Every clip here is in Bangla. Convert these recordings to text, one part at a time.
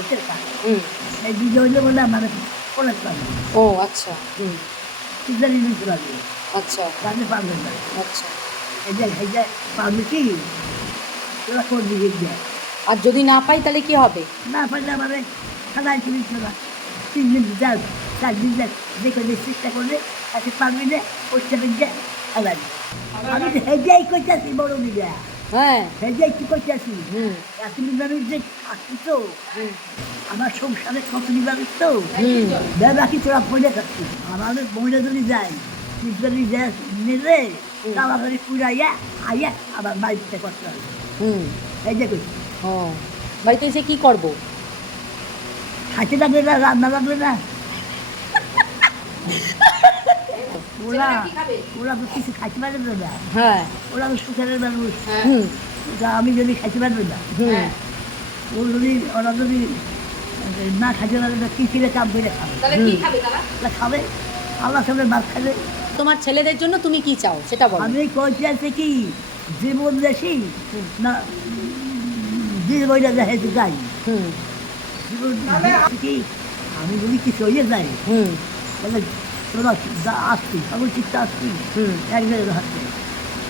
হোটেল কাজ হুম। এই দুটো হইলে বলে মানে অনেক পাবে ও আচ্ছা। হুম। সিজারি নিতে পারবে আচ্ছা তাহলে পারবে না আচ্ছা। এই যে পারবে কি তোরা করবি গিয়ে আর যদি না পাই তাহলে কি হবে? না পারলে মানে খেলায় তুমি খেলা 3 দিন যাও 4 দিন যাও দেখে যে চেষ্টা করলে তাকে পারবি না ওই সেদিন যা খেলাবি আমি তো হেজাই করতেছি বড় মিডিয়া হ্যাঁ। হেজাই কি করতেছি হুম। এতদিন মানুষ যে থাকছি তো হুম। আমার সংসারে কতদিন মানুষ তো হুম। বাকি তোরা পড়ে থাকছি আমাদের বইটা যদি যায় যদি যায় নিলে তাড়াতাড়ি পুরাইয়া আইয়া আবার বাড়িতে করতে হবে হুম। এই যে করছি ও বাড়িতে এসে কি করব? খাইতে লাগবে না রান্না লাগবে না ওরা ওরা তো কিছু খাইতে পারবে না হ্যাঁ। ওরা তো সুখের মানুষ হুম। তা আমি যদি খাইতে পারবে না হুম। ও যদি ওরা যদি না খাইতে পারবে না কী ছেলে কাম করে খাবে তা খাবে আল্লাহ সামনে ভাত খাবে তোমার ছেলেদের জন্য তুমি কি চাও সেটা বলো। আমি কইতে আছে কি জীবন দেশি না যে বইটা দেখে যাই হুম। জীবন দেখছি কি আমি যদি কিছু হয়ে যাই হুম। তাহলে তোরা আসছি আমি চিন্তা আসছি হুম। এক জায়গায় হাসছি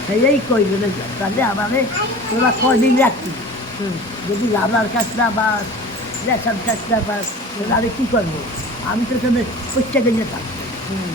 সেই কই বলে তাহলে আমাদের তোরা কদিন রাখছি হুম। যদি রাবার কাজটা বা রেশন কাজটা বা তাহলে আমি কী করবো আমি তো তোদের প্রত্যেকে যেতাম হুম।